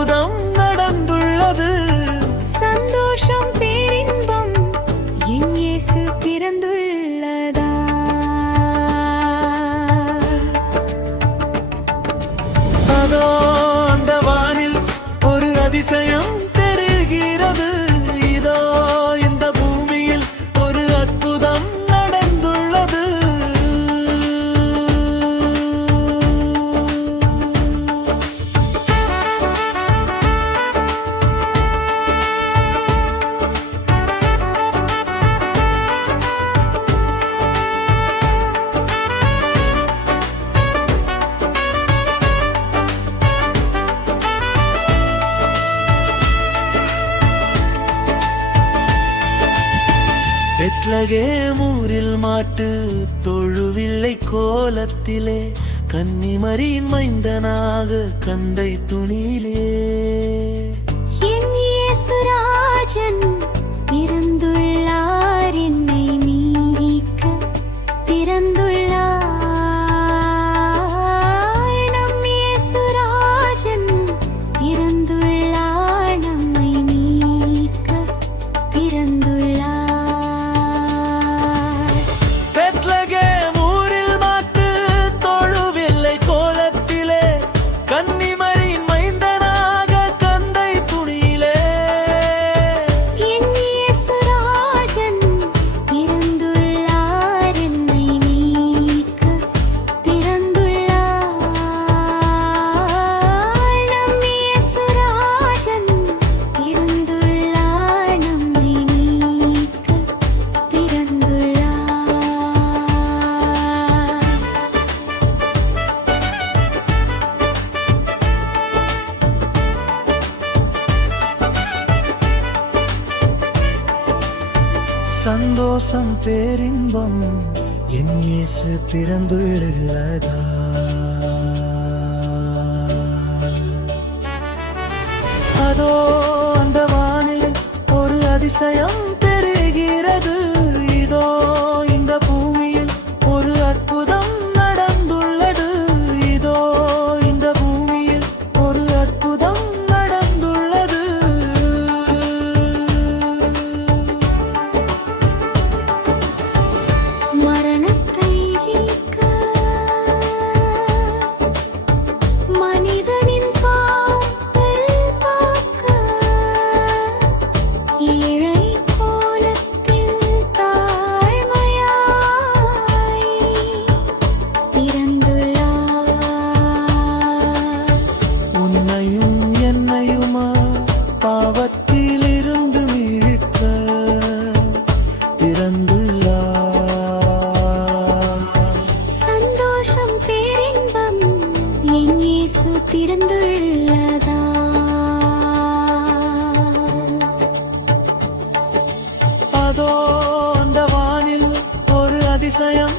அற்புதம் நடந்துள்ளது. சந்தோஷம் பேரின்பம் என் இயேசு பிறந்துள்ளதா. அதோ அந்த வானில் ஒரு அதிசயம் தெரிகிறது. இதோ இந்த பூமியில் ஒரு அற்புதம் நடந்துள்ளது. பெத்லகேம் ஊரில் மாட்டு தொழுவில்லை கோலத்திலே கன்னிமரியின் மைந்தனாக கந்தை துணியிலே என் இயேசு ராஜன் பிறந்துள்ளார், என்னை நீக்க பிறந்துள்ளார். நம் இயேசு ராஜன் பிறந்துள்ளார், நம்மை நீக்க பிறந்துள்ளார். பெத்லகேம் ஊரில் மாட்டு தொழுவில்லை கோலத்திலே கன்னிமரியின் மைந்தனாக கந்தை துணியிலே என் இயேசு ராஜன் பிறந்துள்ளார், என்னை நீக்க பிறந்துள்ளார். நம் இயேசு ராஜன் பிறந்துள்ளார், நம்மை நீக்க பிறந்துள்ளார். சந்தோஷம் பேரின்பம் என் இயேசு பிறந்துள்ளதா. அதோ அந்த வானில் ஒரு அதிசயம் தெரிகிறது. இதோ இந்த பூமியில் ஒரு அற்புதம் நடந்துள்ளது. இதோ இந்த பூமியில் ஒரு அற்புதம் நடந்துள்ளது. மரணத்தை ஜெயிக்க மனிதனின் பாவங்கள் போக்க ஏழை கோலத்தில் தாழ்மையாய் பிறந்துள்ளார். உன்னையும் என்னையுமா பாவத்திலிருந்து மீட்க பிறந்துள்ளார். சந்தோஷம் பேரின்பம் என் இயேசு பிறந்துள்ளதா. அதோ அந்த வானில் ஒரு அதிசயம்